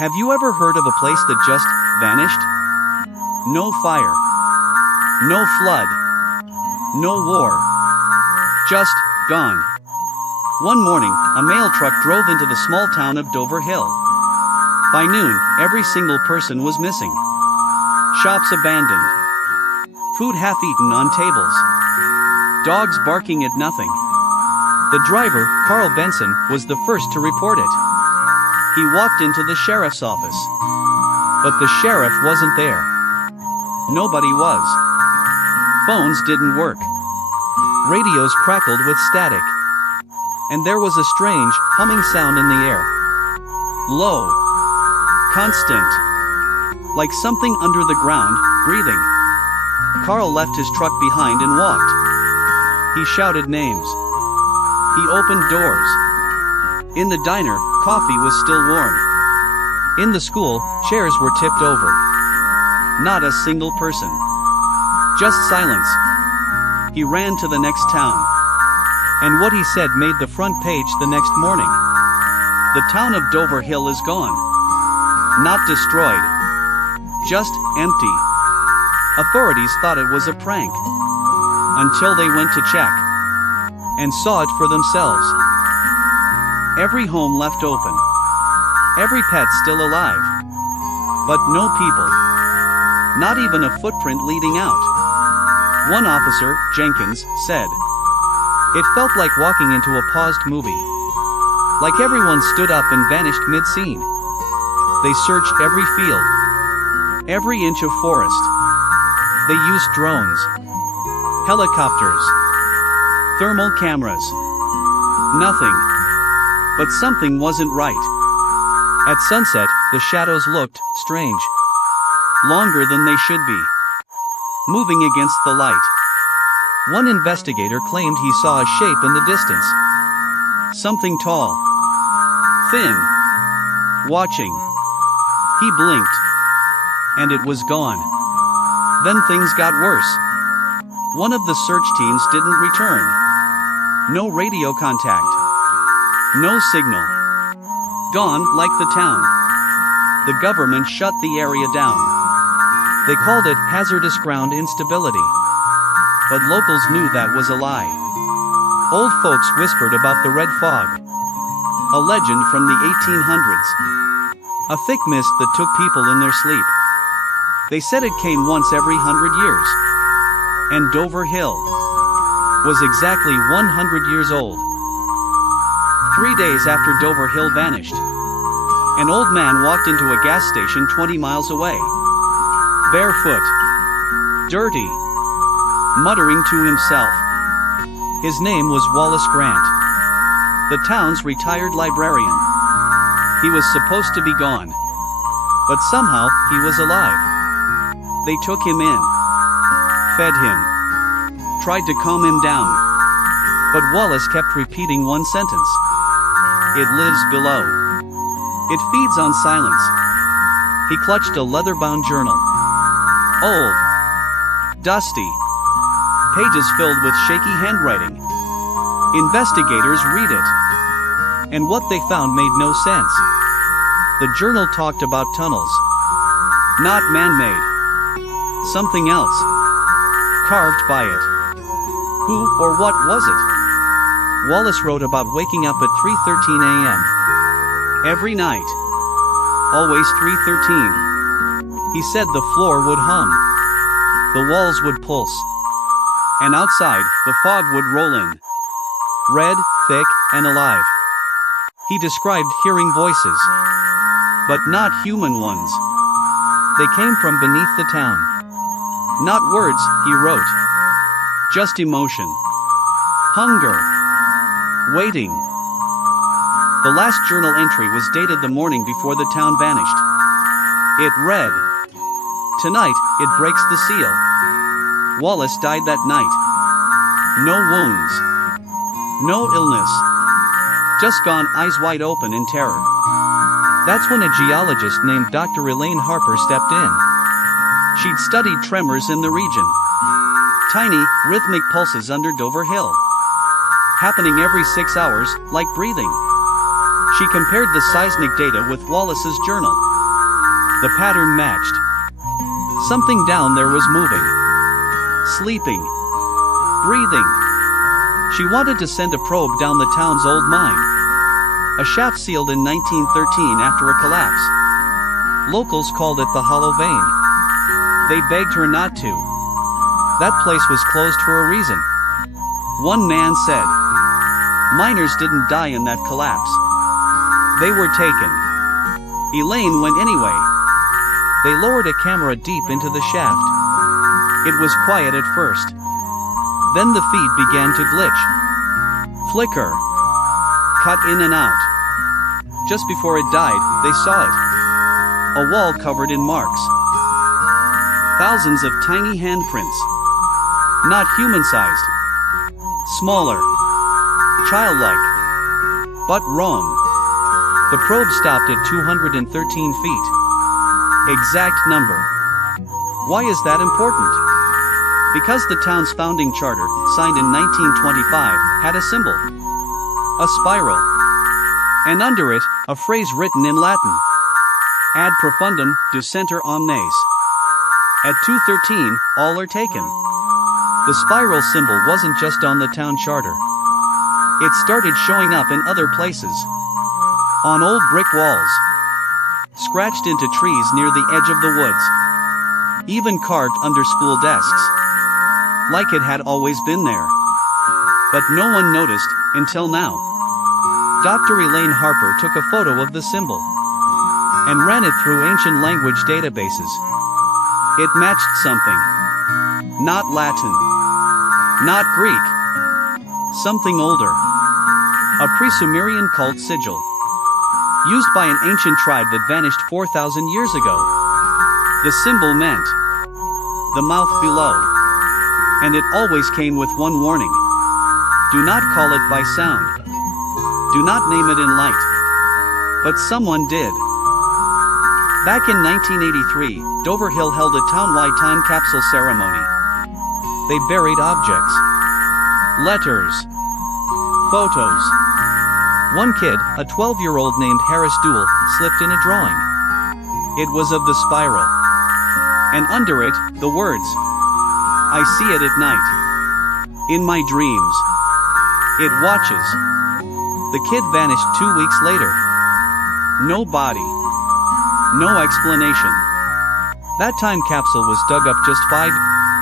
Have you ever heard of a place that just vanished? No fire, no flood, no war. Just gone. One morning, a mail truck drove into the small town of Dover Hill. By noon, every single person was missing. Shops abandoned. Food half-eaten on tables. Dogs barking at nothing. The driver, Carl Benson, was the first to report it. He walked into the sheriff's office. But the sheriff wasn't there. Nobody was. Phones didn't work. Radios crackled with static. And there was a strange, humming sound in the air. Low. Constant. Like something under the ground, breathing. Carl left his truck behind and walked. He shouted names. He opened doors. In the diner, coffee was still warm. In the school, chairs were tipped over. Not a single person. Just silence. He ran to the next town. And what he said made the front page the next morning. The town of Dover Hill is gone. Not destroyed. Just empty. Authorities thought it was a prank. Until they went to check. And saw it for themselves. Every home left open. Every pet still alive. But no people. Not even a footprint leading out. One officer, Jenkins, said, "It felt like walking into a paused movie. Like everyone stood up and vanished mid-scene. They searched every field. Every inch of forest. They used drones. Helicopters. Thermal cameras. Nothing. But something wasn't right. At sunset, the shadows looked strange. Longer than they should be. Moving against the light. One investigator claimed he saw a shape in the distance. Something tall. Thin. Watching. He blinked. And it was gone. Then things got worse. One of the search teams didn't return. No radio contact. No signal. Gone like the town. The government shut the area down. They called it hazardous ground instability. But locals knew that was a lie. Old folks whispered about the red fog. A legend from the 1800s. A thick mist that took people in their sleep. They said it came once every 100 years. And Dover Hill was exactly 100 years old. 3 days after Dover Hill vanished, an old man walked into a gas station 20 miles away. Barefoot. Dirty. Muttering to himself. His name was Wallace Grant. The town's retired librarian. He was supposed to be gone. But somehow, he was alive. They took him in. Fed him. Tried to calm him down. But Wallace kept repeating one sentence. It lives below. It feeds on silence. He clutched a leather-bound journal. Old. Dusty. Pages filled with shaky handwriting. Investigators read it. And what they found made no sense. The journal talked about tunnels. Not man-made. Something else. Carved by it. Who or what was it? Wallace wrote about waking up at 3:13 a.m. every night. Always 3:13. He said the floor would hum. The walls would pulse. And outside, the fog would roll in. Red, thick, and alive. He described hearing voices. But not human ones. They came from beneath the town. Not words, he wrote. Just emotion. Hunger. Waiting. The last journal entry was dated the morning before the town vanished. It read, "Tonight, it breaks the seal. Wallace died that night. No wounds. No illness. Just gone, eyes wide open in terror." That's when a geologist named Dr. Elaine Harper stepped in. She'd studied tremors in the region. Tiny, rhythmic pulses under Dover Hill. Happening every 6 hours, like breathing. She compared the seismic data with Wallace's journal. The pattern matched. Something down there was moving. Sleeping. Breathing. She wanted to send a probe down the town's old mine. A shaft sealed in 1913 after a collapse. Locals called it the Hollow Vein. They begged her not to. That place was closed for a reason. One man said, "Miners didn't die in that collapse. They were taken." Elaine went anyway. They lowered a camera deep into the shaft. It was quiet at first. Then the feed began to glitch. Flicker. Cut in and out. Just before it died, they saw it. A wall covered in marks. Thousands of tiny handprints. Not human-sized. Smaller. Childlike. But wrong. The probe stopped at 213 feet. Exact number. Why is that important? Because the town's founding charter, signed in 1925, had a symbol. A spiral. And under it, a phrase written in Latin. Ad profundum, ducenter omnes. At 213, all are taken. The spiral symbol wasn't just on the town charter. It started showing up in other places. On old brick walls. Scratched into trees near the edge of the woods. Even carved under school desks. Like it had always been there. But no one noticed, until now. Dr. Elaine Harper took a photo of the symbol. And ran it through ancient language databases. It matched something. Not Latin. Not Greek. Something older. A pre-Sumerian cult sigil. Used by an ancient tribe that vanished 4,000 years ago. The symbol meant the mouth below. And it always came with one warning. Do not call it by sound. Do not name it in light. But someone did. Back in 1983, Dover Hill held a town-wide time capsule ceremony. They buried objects. Letters. Photos. One kid, a 12-year-old named Harris Duell, slipped in a drawing. It was of the spiral. And under it, the words, "I see it at night. In my dreams. It watches." The kid vanished 2 weeks later. No body. No explanation. That time capsule was dug up just 5